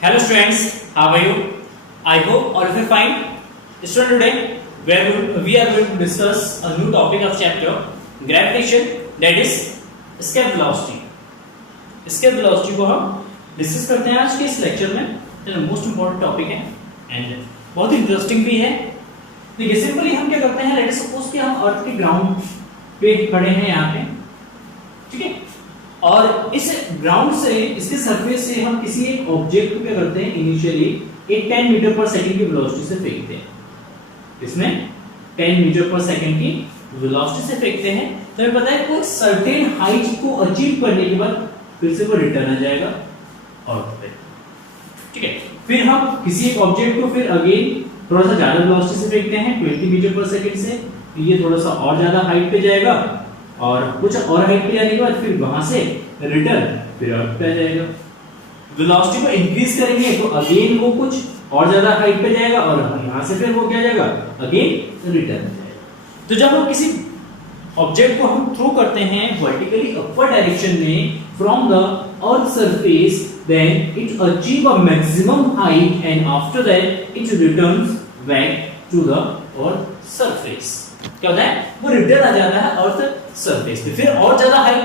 Hello students, how are you? I hope all of you are fine. Student, today we are going to discuss a new topic of chapter gravitation, that is escape velocity. Escape velocity को हम discuss करते हैं आज के इस lecture में. जो most important topic है एंड बहुत इंटरेस्टिंग भी है. देखिए सिंपली हम क्या करते हैं, लेट अस सपोज कि हम अर्थ के ग्राउंड पे खड़े हैं यहाँ पे, ठीक है, और इस ग्राउंड से इसके सरफेस से हम किसी एक ऑब्जेक्ट को क्या करते हैं, इनिशियली एक 10 मीटर पर सेकंड की वेलोसिटी से फेंकते हैं. इसमें 10 मीटर पर सेकंड की वेलोसिटी से फेंकते हैं. तो हमें पता है कोई सर्टेन हाइट को अचीव करने के बाद फिर से वो रिटर्न आ जाएगा अर्थ पे, ठीक है. फिर हम किसी एक ऑब्जेक्ट को फिर अगेन थोड़ा सा ज्यादा वेलोसिटी से फेंकते हैं 20 मीटर पर सेकंड से. ये थोड़ा सा और ज्यादा हाइट पे जाएगा और कुछ और हाइट पे जाने के बाद फिर वहां से रिटर्न फिर अर्थ पे आ जाएगा. वेलोसिटी को इंक्रीज करेंगे तो अगेन वो कुछ और ज्यादा हाइट पे जाएगा और यहां से फिर वो क्या जाएगा, अगेन रिटर्न जाएगा. तो जब हम किसी ऑब्जेक्ट को हम थ्रो करते हैं वर्टिकली अपवर्ड डायरेक्शन में from the earth surface, then it achieve a maximum height and after that it returns back to the earth surface. क्या होता है, वो रिटर्न आ जाता है अर्थ सरफेस पे. फिर और ज्यादा हाइट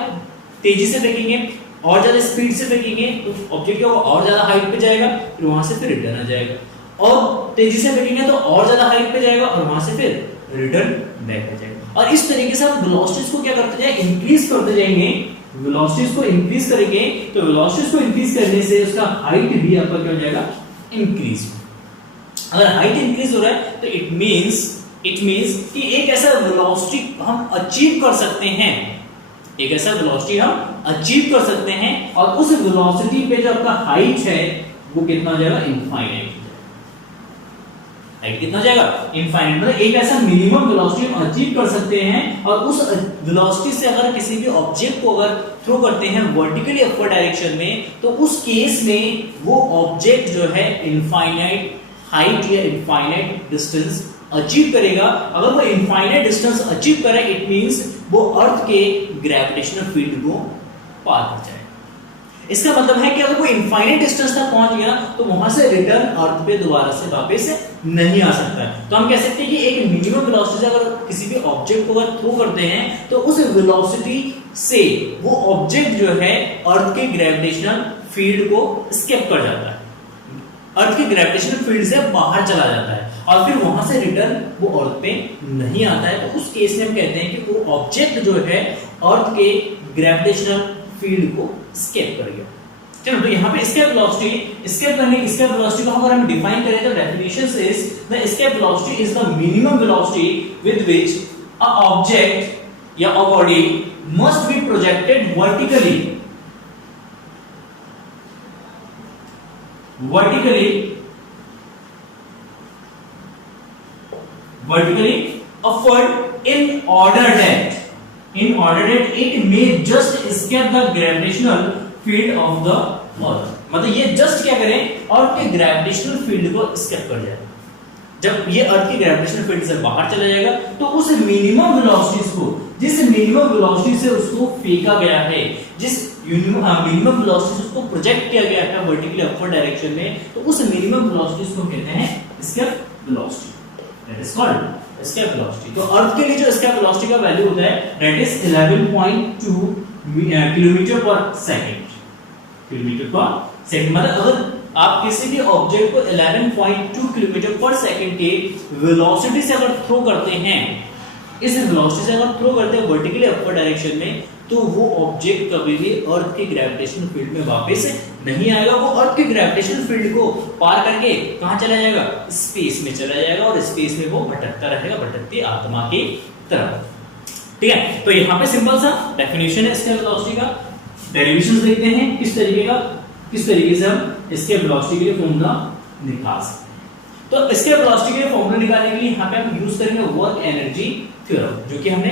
तेजी से फेंकेंगे, और ज्यादा स्पीड से फेंकेंगे तो ऑब्जेक्ट वो और ज्यादा हाइट पे जाएगा, फिर वहां से फिर रिटर्न आ जाएगा. और तेजी से फेंकेंगे तो और ज्यादा हाइट पे जाएगा और वहां से फिर रिटर्न बैक आ जाएगा. और इस तरीके से हम वेलोसिटीज को क्या करते जाएंगे, इंक्रीज करते जाएंगे. वेलोसिटीज को इंक्रीज करेंगे तो वेलोसिटीज को इंक्रीज करने से उसका हाइट भी आपका क्या हो जाएगा, इंक्रीज. अगर हाइट इंक्रीज हो रहा है तो इट मींस कि एक ऐसा वेलोसिटी हम अचीव कर सकते हैं, एक ऐसा वेलोसिटी हम अचीव कर सकते हैं और उस वेलोसिटी पे जो आपका हाइट है वो कितना हो जाएगा, इनफाइनाइट. हाइट कितना हो जाएगा, इनफाइनाइट. मतलब एक ऐसा मिनिमम वेलोसिटी हम अचीव कर सकते हैं और उस वेलोसिटी से अगर किसी भी ऑब्जेक्ट को अगर थ्रो करते हैं वर्टिकली अपवर्ड डायरेक्शन में तो उस केस में वो ऑब्जेक्ट जो है इनफाइनाइट हाइट या इनफाइनाइट डिस्टेंस अचीव करेगा. अगर वो इनफाइनाइट डिस्टेंस अचीव करे इट मींस वो अर्थ के ग्रेविटेशनल फील्ड को पार कर जाएगा. इसका मतलब है कि अगर वो इनफाइनाइट डिस्टेंस तक पहुंच गया तो वहां से रिटर्न अर्थ पे दोबारा से वापस नहीं आ सकता. तो हम कह सकते हैं कि एक मिनिमम वेलोसिटी से अगर किसी भी ऑब्जेक्ट को अगर थ्रो करते हैं तो उस वेलोसिटी से वो ऑब्जेक्ट जो है अर्थ के ग्रेविटेशनल फील्ड को एस्केप कर जाता है, अर्थ के ग्रेविटेशनल फील्ड से बाहर चला जाता है और फिर वहां से रिटर्न वो अर्थ पे नहीं आता है. तो उस केस में हम कहते हैं कि वो ऑब्जेक्ट जो है अर्थ के ग्रेविटेशनल फील्ड को एस्केप कर गया. चलो तो यहाँ पे एस्केप वेलोसिटी को अगर हम डिफाइन करें तो definition is the escape velocity is the minimum velocity with which a object या a body must be projected vertically upward in order that it may just escape the gravitational field of the earth. मतलब ये just क्या करें, अर्थ के gravitational field को escape कर जाए. जब ये अर्थ के ग्रेविटेशनल फील्ड से बाहर चला जाएगा तो उस मिनिमम वेलोसिटीज को, जिस मिनिमम वेलोसिटी से उसको फेंका गया है, जिस मिनिमम वेलोसिटी से उसको प्रोजेक्ट किया गया है वर्टिकली अपवर्ड डायरेक्शन में, तो उस मिनिमम वेलोसिटीज को कहते हैं escape velocity. That is called escape velocity. तो अर्थ के लिए जो एस्केप वेलोसिटी का वैल्यू होता है that is 11.2 kilometre per second. मतलब अगर आप किसी भी ऑब्जेक्ट को 11.2 किलोमीटर पर सेकंड के वेलोसिटी से अगर थ्रो करते हैं, इस वेलोसिटी से अगर थ्रो करते हैं वर्टिकली अपवर्ड डायरेक्शन में, तो वो ऑब्जेक्ट कभी भी अर्थ के ग्रेविटेशनल फील्ड में वापस नहीं आएगा. वो अर्थ के ग्रेविटेशनल फील्ड को पार करके कहां चला जाएगा, स्पेस में चला जाएगा और स्पेस में वो भटकता रहेगा, भटकती आत्मा की तरफ. ठीक है, तो यहाँ पे सिंपल सा डेफिनेशन है इसके वेलोसिटी का. डेरिवेशंस देखते हैं किस तरीके से हम इसके वेलोसिटी के लिए फॉर्मूला निकाल सकते हैं. तो इसके वेलोसिटी के लिए फॉर्मूला निकालने के लिए यहाँ पे हम यूज करेंगे वर्क एनर्जी थ्योरम, जो कि हमने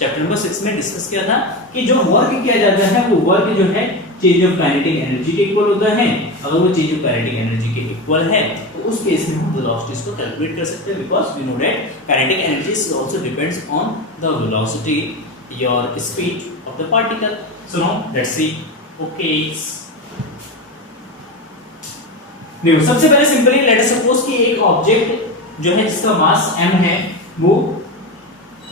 चैप्टर नंबर 6 में डिस्कस किया था कि जो वर्क किया जाता है वो वर्क जो है चेंज ऑफ काइनेटिक एनर्जी के इक्वल होता है. अगर वो चेंज ऑफ काइनेटिक एनर्जी के इक्वल है तो उस केस में हम वेलोसिटीज को कैलकुलेट कर सकते हैं, because we know that kinetic energy also depends on the velocity your speed of the particle. So now let's see. Okay. देखो सबसे पहले सिंपली लेट अस सपोज कि एक ऑब्जेक्ट जो है जिसका मास m है वो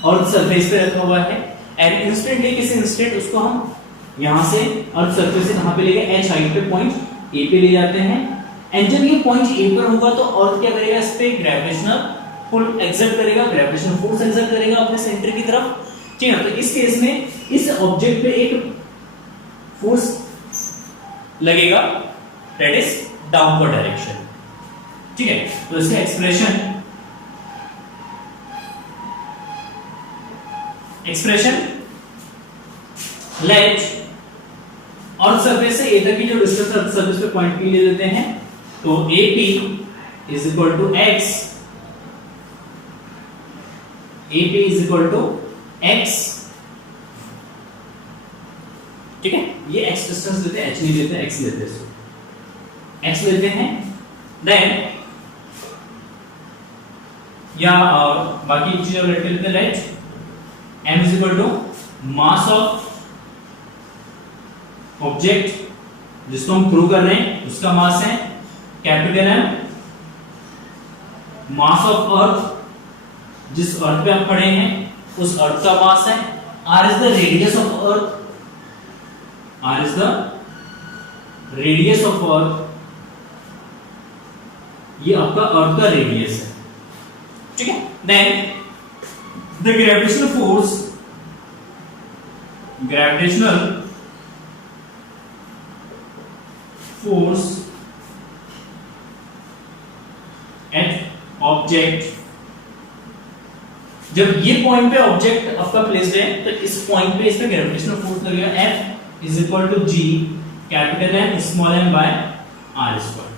अर्थ सरफेस पे रखा हुआ है एंड इंस्टेंटली किसी इंस्टेंट उसको हम यहां से अर्थ सरफेस से कहां पे ले गए h हाइट पे पॉइंट a पे ले जाते हैं एंड जब ये पॉइंट a पर होगा तो अर्थ क्या करेगा, इस पे ग्रेविटेशनल पुल एक्सर्ट करेगा, ग्रेविटेशनल फोर्स एक्सर्ट करेगा अपने सेंटर की तरफ, ठीक है। तो इस केस में इस ऑब्जेक्ट पे एक फोर्स लगेगा दैट इज डाउनवर्ड डायरेक्शन, ठीक है। तो इसका एक्सप्रेशन लेट और सरफेस से a तक की जो डिस्टेंस है सरफेस पे पॉइंट P ले लेते हैं, तो AP is equal to x, AP is equal to x, ठीक है। ये x डिस्टेंस लेते हैं, h नहीं लेते, x लेते हैं, x लेते हैं देन या बाकी चीजें लेते हैं, let m is equal to mass of object जिसको हम थ्रो कर रहे हैं उसका मास है capital M, mass of earth जिस अर्थ पे हम खड़े हैं उस अर्थ का मास है, r is the radius of earth, r is the radius of earth, ये आपका अर्थ का रेडियस है, ठीक है। Then the gravitational force, gravitational force at object, जब ये पॉइंट पे ऑब्जेक्ट आपका प्लेस्ड है तो इस पॉइंट पे इसका ग्रेविटेशनल फोर्स लगेगा F is equal to G capital M small m by r square,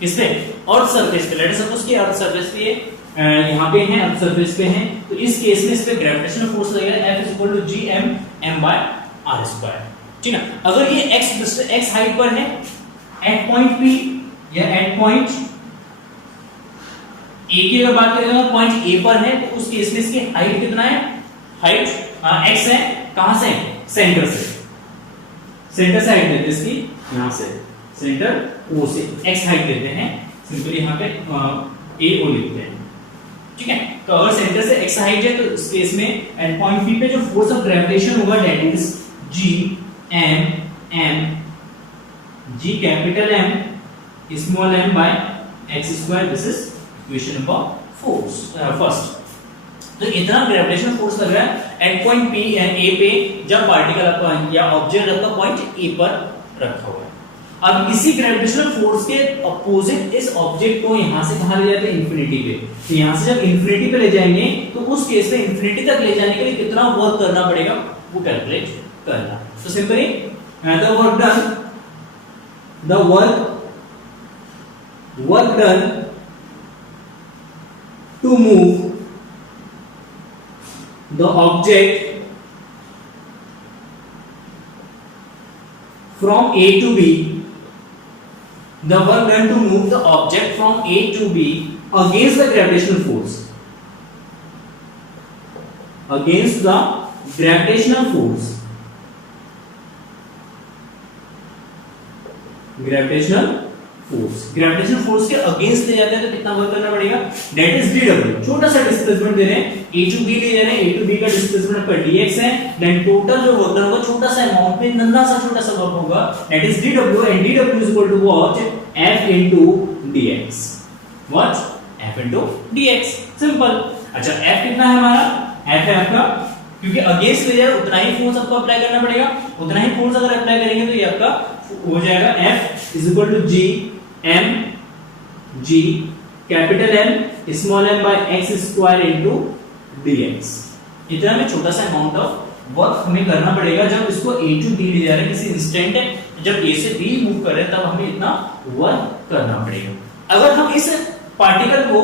किस पे, अर्थ सरफेस पे। लेट अस सपोज कि अर्थ सरफेस पे यहां पे है, अर्थ सरफेस पे है, तो इस केस में इस पे ग्रेविटेशनल फोर्स लगेगा F is equal to G m by r square, ठीक है। अगर ये x हाइट पर है एट पॉइंट P या एट पॉइंट A की अगर बात करें तो पॉइंट A पर है, तो उस केस में इसकी हाइट कितना है, हाइट x है, कहां से, सेंटर से, सेंटर से हाइट लेते हैं इसकी, यहां से सेंटर O से x हाइट लेते हैं, सिंपली यहां पे A O लिखते हैं, ठीक है। तो अगर सेंटर से x हाइट है तो इस केस में एट पॉइंट P पे जो फोर्स ऑफ ग्रेविटेशन होगा that is G m G capital M small m by x square, this is equation number first. तो इतना ग्रेविटेशनल फोर्स लग रहा है एट पॉइंट P A पे जब पार्टिकल आपका या ऑब्जेक्ट आपका पॉइंट A पर रखा हुआ है। अब इसी ग्रेविटेशनल फोर्स के अपोजिट इस ऑब्जेक्ट को यहां से कहां ले जाते हैं, इंफिनिटी पे। तो यहां से जब इंफिनिटी पे ले जाएंगे तो उस केस में इंफिनिटी तक ले जाने के लिए कितना वर्क करना पड़ेगा वो कैलकुलेट करना। तो simply the work done to move the object from A to B, the work done to move the object from A to B against the gravitational force, against the gravitational force, gravitational force के against ले जाते हैं तो कितना work करना पड़ेगा, that is dw, छोटा सा डिस्प्लेसमेंट दे रहे हैं, a टू b ले जा रहे हैं, a टू b का डिस्प्लेसमेंट पर dx है, देन टोटल जो वर्क होगा छोटा सा अमाउंट पे नन्हा सा छोटा सा वर्क होगा, that is dw, and dw is equal to what, f into dx, what, f into dx, simple. अच्छा f कितना है हमारा, f है आपका, क्योंकि अगेंस्ट ले जा रहे उतना ही फोर्स आपको अप्लाई करना पड़ेगा, उतना ही फोर्स अगर अप्लाई करेंगे तो ये आपका हो जाएगा F is equal to G M G capital M small m by x square into dx। इतना में छोटा सा अमाउंट ऑफ वर्क हमें करना पड़ेगा जब इसको A टू B ले जा रहे हैं किसी इंस्टेंट है, जब A से B मूव कर रहे हैं तब हमें इतना वर्क करना पड़ेगा। अगर हम इस पार्टिकल को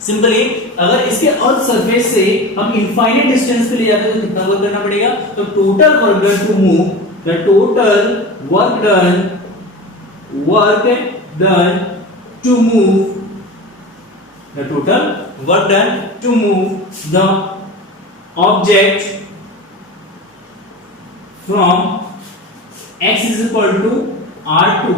सिंपली अगर इसके अर्थ सरफेस से हम इनफाइनाइट डिस्टेंस पे ले जाते हैं तो कितना वर्क करना पड़ेगा, तो total work done to move, the total work done to move, the total work done to move the object from x is equal to r to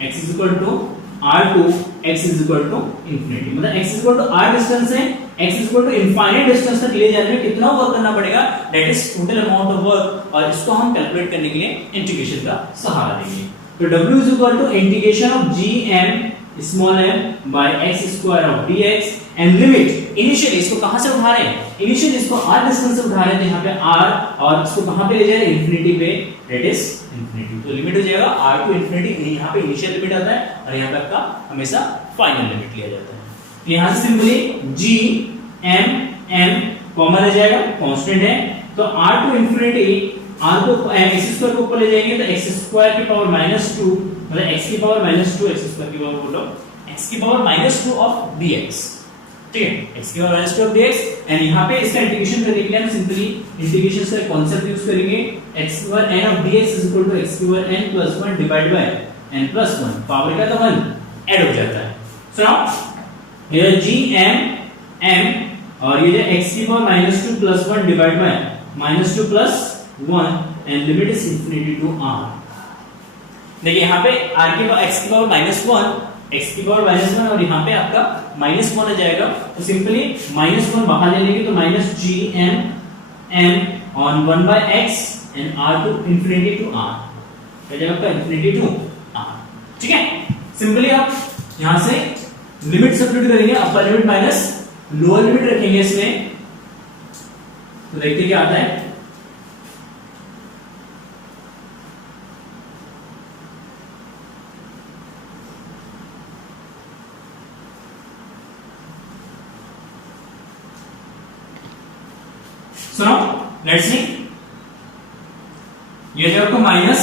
x is equal to r to x is equal to infinity, मतलब x is equal to r distance है, x is equal to infinite distance तक ले जाने में कितना work करना पड़ेगा, that is total amount of work, और इसको हम कैलकुलेट करने के लिए इंटीग्रेशन का सहारा लेंगे। तो w is equal to integration of gm small m by x square of dx and limit initially इसको कहां से उठा रहे हैं, इनिशियली इसको r डिस्टेंस से उठा रहे हैं, तो यहां पे r और इसको कहां पे ले जा रहे हैं, इंफिनिटी पे, दैट इज इंफिनिटी। तो लिमिट हो जाएगा r टू इंफिनिटी, यहां पे इनिशियल लिमिट आता है और यहां पे आपका हमेशा फाइनल लिमिट लिया जाता है। तो यहां से simply g m m common आ जाएगा, कांस्टेंट है, तो r टू इंफिनिटी r को x स्क्वायर को ऊपर ले जाएंगे तो x स्क्वायर की पावर -2, मतलब x की पावर -2, x स्क्वायर की पावर बोलो x की पावर -2 ऑफ dx, ठीक है, x की पावर -2 ऑफ dx, एंड यहां पे इसका इंटीग्रेशन करने के लिए हम सिंपली इंटीग्रेशन का कांसेप्ट यूज करेंगे, x की power n of dx is equal to x की power n plus 1 divide by n plus 1, power का तो 1 ऐड हो जाता है। सो नाउ ये g m m और ये जो x की power -2 plus 1 divide by -2 plus 1 and limit is infinity to r। देखिए यहां पे r की पावर x की पावर -1, x की पावर -1 और यहां पे आपका -1 आ जाएगा, तो सिंपली -1 बाहर ले लेंगे तो -gm m on 1 by x and r to infinity to r, हो जाएगा आपका infinity to r, ठीक है। सिंपली आप यहां से लिमिट सब्स्टिट्यूट करेंगे, upper limit minus lower limit रखेंगे इसमें, तो देखते क्या आता है। So now let's see, ये जो आपको minus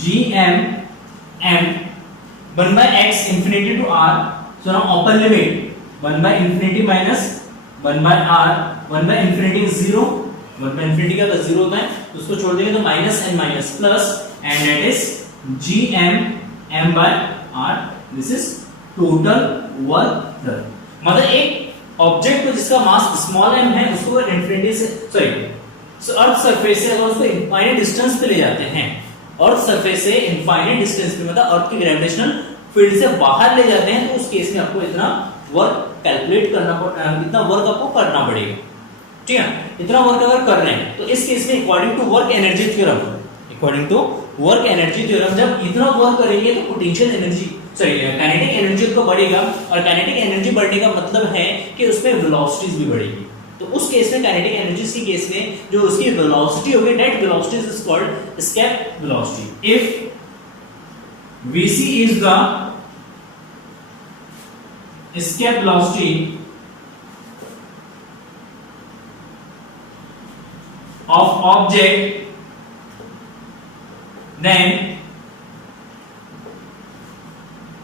gm m 1 by x infinity to r, so now open limit 1 by infinity minus 1 by r, 1 by infinity is 0, 1 by infinity का तो 0 होता है, तो उसको छोड़ देंगे तो minus and minus plus, and that is gm m by r, this is total work done. मतलब एक ऑब्जेक्ट को जिसका मास स्मॉल m है उसको इंफिनिटी से अर्थ सरफेस से अगर उसको इनफाइनाइट डिस्टेंस पे ले जाते हैं, अर्थ सरफेस से इनफाइनाइट डिस्टेंस पे, मतलब अर्थ की ग्रेविटेशनल फील्ड से बाहर ले जाते हैं, तो उस केस में आपको इतना वर्क कैलकुलेट करना, इतना वर्क आपको करना पड़ेगा, ठीक है। इतना वर्क अगर कर रहे हैं तो इस केस में according to work energy theorem, according to work energy theorem जब इतना वर्क करेंगे तो पोटेंशियल एनर्जी काइनेटिक एनर्जी तो बढ़ेगा, और काइनेटिक एनर्जी बढ़ने का मतलब है कि उसमें वेलोसिटीज भी बढ़ेगी, तो उस केस में काइनेटिक एनर्जी के केस में जो उसकी वेलोसिटी होगी, that velocity is called escape velocity. If vc is the escape velocity of object, then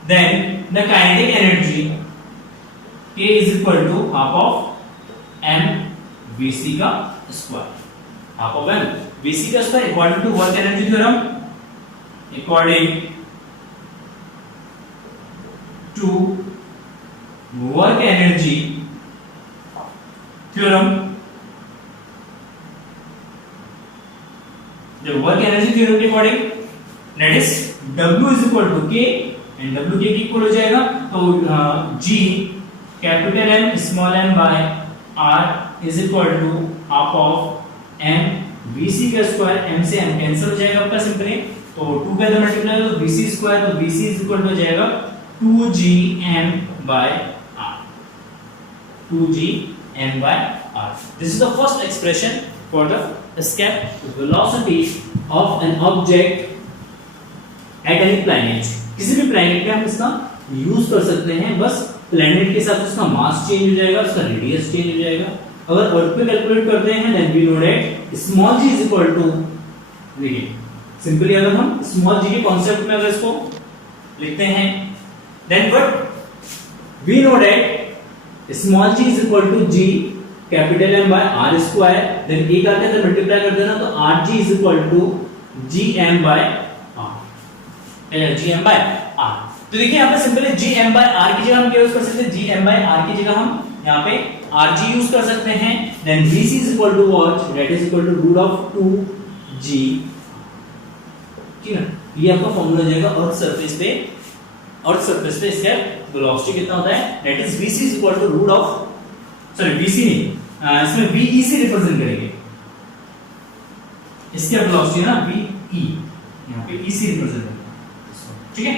the kinetic energy k is equal to half of m vc का square, half of m vc का square according to work energy theorem, according to work energy theorem, the work energy theorem के according that is W is equal to K and W K की equal हो जाएगा, तो G capital M small m by R is equal to half of M VC का square, M से M cancel हो जाएगा आपका सिंपली, तो 2 का मल्टीप्लाई तो VC स्क्वायर, तो VC is equal हो जाएगा 2gm by r, 2gm by r. This is the first expression for the escape velocity of an object at any planet. किसी भी planet पे हम इसका यूज कर सकते हैं, बस planet के हिसाब से उसका मास चेंज हो जाएगा, उसका रेडियस चेंज हो जाएगा। अगर अर्थ पे कैलकुलेट करते हैं then we know that small g is equal to, देखिए सिंपली अगर हम स्मॉल g के कॉन्सेप्ट में अगर इसको लिखते हैं, then what we know that small g is equal to g capital M by r square, then एक आके तो मल्टीप्लाई कर देना तो rg is equal to gm by r, gm by r। तो देखिए यहाँ पे सिंपली gm by r की जगह हम क्या यूज कर सकते हैं, gm by r की जगह हम यहाँ पे rg यूज कर सकते हैं, then vc is equal to what, that is equal to root of 2g, ठीक है। ये आपका फॉर्मूला हो जाएगा अर्थ सरफेस पे अर्थ सरफेस पे एस्केप वेलोसिटी कितना होता है, that is vc is equal to root of, sorry vc नहीं, इसमें ve से रिप्रेजेंट करेंगे, एस्केप वेलोसिटी है ना ve, यहाँ पे e से रिप्रेजेंट करेंगे, ठीक है,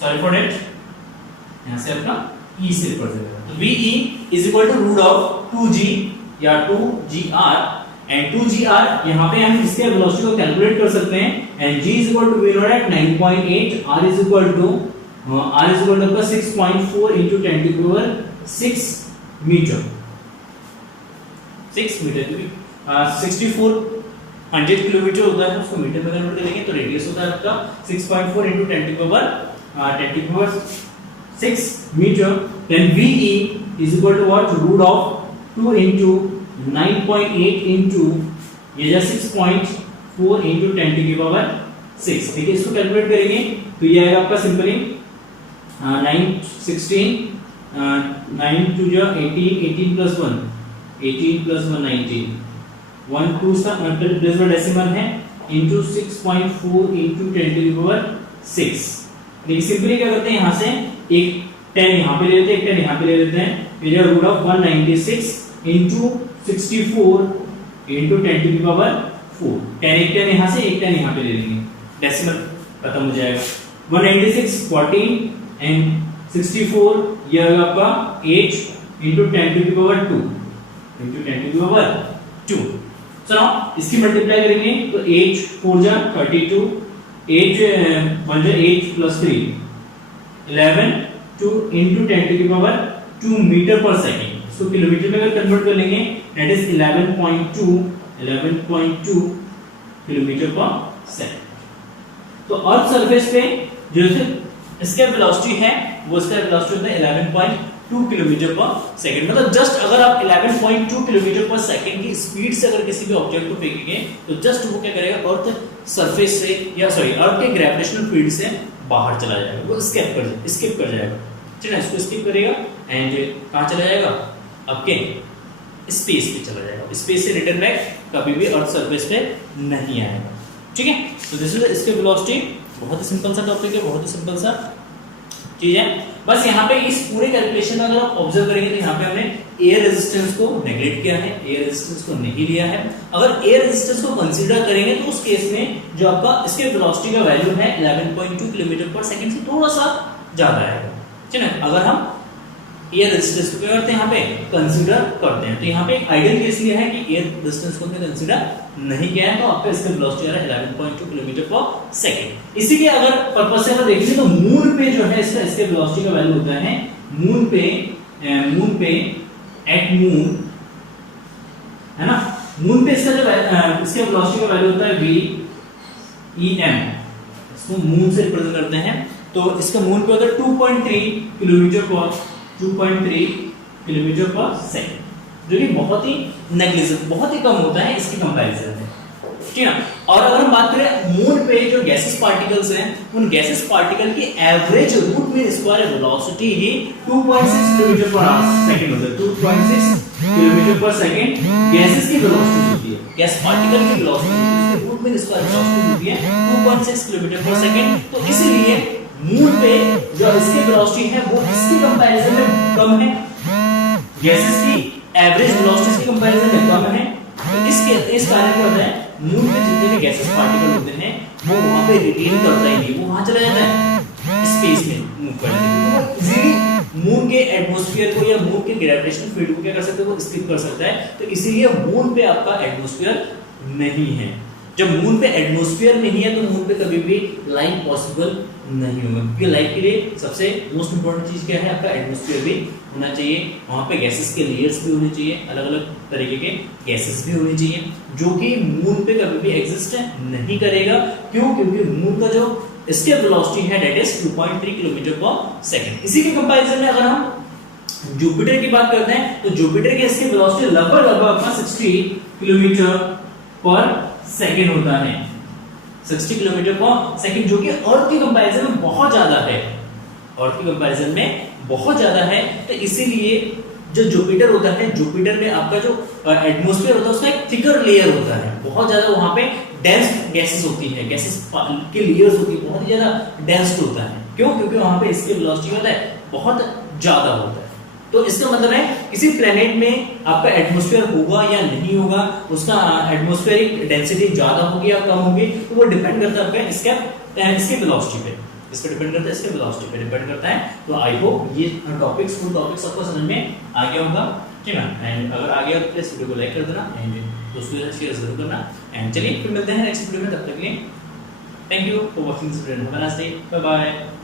सॉरी फॉर दैट, यहाँ से आपका e से रिप्रेजेंट करेंगे, तो ve is equal to root of 2g या 2gr, एंड 2gr यहाँ पे हम इसके वेलोसिटी को कैलकुलेट कर सकते हैं, and g is equal to we know that 9.8, r is equal to आपका 6.4 into 10 to the power 6 metre, 6 metre cubic, 6400 kilometre होता है, उसको मीटर में कन्वर्ट करेंगे तो रेडियस होता है आपका 6.4 into 10 to the power 6 metre, then ve is equal to what, root of 2 into 9.8 into ये जो 6.4 into 10 to the power 6, ठीक है, इसको कैलकुलेट करेंगे तो ये आएगा आपका सिंपली 9 to जो 18 plus 1 19 1 2 प्लस डेसिमल है into 6.4 into 10 to the power 6, देखिए सिंपली क्या करते हैं, यहाँ से एक 10 यहाँ पे ले लेते हैं, एक 10 यहाँ पे ले लेते हैं, ये जो root of 196 into 64 into 10 to the power 4, 10 एक 10 यहाँ से, एक 10 यहाँ पे ले लेंगे, डेसिमल खत्म हो जाएगा, 196 14 एंड 64 ये आपका 8 into 10 to the power 2 into 10 to the power 2, so now इसकी मल्टीप्लाई करेंगे तो 8 4 जा 32, 8 1 जा 8 plus 3 11 2 into 10 to the power 2 metre पर सेकंड, इसको किलोमीटर में अगर कन्वर्ट कर लेंगे that is 11.2 kilometre per second. तो अर्थ सरफेस पे जो इसका वेलोसिटी है वो इसका वेलोसिटी होता है 11.2 किलोमीटर पर सेकंड, मतलब जस्ट अगर आप 11.2 किलोमीटर पर सेकंड की स्पीड से अगर किसी भी ऑब्जेक्ट को फेंकेंगे तो जस्ट वो क्या करेगा, अर्थ सरफेस से या सॉरी अर्थ के ग्रेविटेशनल फील्ड से बाहर चला जाएगा, वो स्किप कर जाएगा, ठीक है, इसको स्किप करेगा एंड कहां चला जाएगा, आपके स्पेस पे चला जाएगा, स्पेस से रिटर्न बैक कभी भी अर्थ सरफेस पे नहीं आएगा, ठीक है। तो दिस इज इसके वेलोसिटी, बहुत ही सिंपल सा टॉपिक है, बहुत ही सिंपल सा चीज है, बस यहाँ पे इस पूरे कैलकुलेशन में अगर आप ऑब्जर्व करेंगे तो यहाँ पे हमने एयर रेजिस्टेंस को नेग्लेक्ट किया है, एयर रेजिस्टेंस को नहीं लिया है, अगर एयर रेजिस्टेंस को कंसीडर करेंगे तो उस केस में जो आपका इसके वेलोसिटी का वैल्यू है 11.2 किलोमीटर पर सेकंड से थोड़ा सा ज्यादा आएगा, ठीक है। अगर हम एयर रेजिस्टेंस को क्या करते हैं यहाँ पे कंसीडर करते हैं, तो यहाँ पे एक आइडियल केस ये है कि एयर रेजिस्टेंस को हमने कंसीडर नहीं किया है, तो आपका इसका वेलोसिटी आ रहा है 11.2 किलोमीटर पर सेकंड। इसी के अगर पर्पस से अगर देखें तो मून पे जो है इसके वेलोसिटी का वैल्यू होता है, मून पे एट मून है ना, मून पे इसका जो इसके वेलोसिटी का वैल्यू होता है VEM, इसको मून से रिप्रेजेंट करते हैं, तो इसका मून पे होता है 2.3 किलोमीटर पर सेकंड, जो कि बहुत ही नेग्लिजिबल, बहुत ही कम होता है इसकी कंपैरिजन में, ठीक है। और अगर हम बात करें मून पे जो गैसेस पार्टिकल्स हैं, उन गैसेस पार्टिकल की average root mean square velocity ही 2.6 किलोमीटर पर सेकंड होता है, 2.6 किलोमीटर पर सेकंड गैसेस की वेलोसिटी होती है, गैस पार्टिकल की velocity root mean square velocity होती है 2.6 किलोमीटर पर सेकंड। तो इसीलिए मून पे जो इसकी वेलोसिटी है वो इसकी कंपैरिजन में कम है, गैसेस की एवरेज वेलोसिटी की कंपैरिजन में कम है, तो इस कारण क्या होता है, मून पे जितने भी गैसेस पार्टिकल होते हैं वो वहां पे रिटेन करता ही नहीं, वो वहां चला जाता है स्पेस में मूव करने के लिए, तो इजीली मून के एटमॉस्फेयर को या मून के ग्रेविटेशनल फील्ड को क्या कर सकते हैं, वो स्किप कर सकता है, तो इसीलिए मून पे आपका एटमॉस्फेयर नहीं है। जब मून पे एटमॉस्फेयर नहीं है तो मून पे कभी भी लाइफ पॉसिबल नहीं होगा, क्योंकि लाइफ के लिए सबसे मोस्ट इंपोर्टेंट चीज क्या है, आपका एटमॉस्फेयर भी होना चाहिए, वहां पे गैसेस के लेयर्स भी होने चाहिए, अलग अलग तरीके के गैसेस भी होने चाहिए, जो कि मून पे कभी भी एग्जिस्ट नहीं करेगा। क्यों? क्योंकि मून का जो इसके वेलोसिटी है that is 2.3 kilometre per second. इसी के कंपैरिजन में अगर हम जुपिटर की बात करते हैं तो जुपिटर के इसके वेलोसिटी लगभग अपना 60 किलोमीटर पर सेकंड होता है, 60 किलोमीटर पर सेकंड, जो कि अर्थ की कंपैरिजन में बहुत ज्यादा है, अर्थ की कंपैरिजन में बहुत ज्यादा है। तो इसीलिए जो जुपिटर होता है, जुपिटर में आपका जो एटमॉस्फेयर होता है उसका एक थिकर लेयर होता है, बहुत ज्यादा वहां पे डेंस गैसेस होती है, गैसेस के लेयर्स होती है, बहुत ही ज्यादा डेंस होता है, क्यों? क्योंकि वहां पे एस्केप वेलोसिटी होता है बहुत ज्यादा होता है। तो इसका मतलब है किसी प्लेनेट में आपका एटमॉस्फेयर होगा या नहीं होगा, उसका एटमॉस्फेरिक डेंसिटी ज्यादा होगी या कम होगी, तो वो डिपेंड करता है आपका एस्केप वेलोसिटी पे। इस पे डिपेंड करता है, इसके वेलोसिटी पे डिपेंड करता है। तो आई होप ये टॉपिक्स फुल टॉपिक्स आपको समझ में आ गया होगा, ठीक है। एंड अगर आ गया तो प्लीज वीडियो को लाइक कर देना एंड दोस्तों के साथ शेयर जरूर करना। एंड चलिए फिर मिलते हैं नेक्स्ट वीडियो में, तब तक के लिए thank you for watching this video. Have a nice day, bye bye.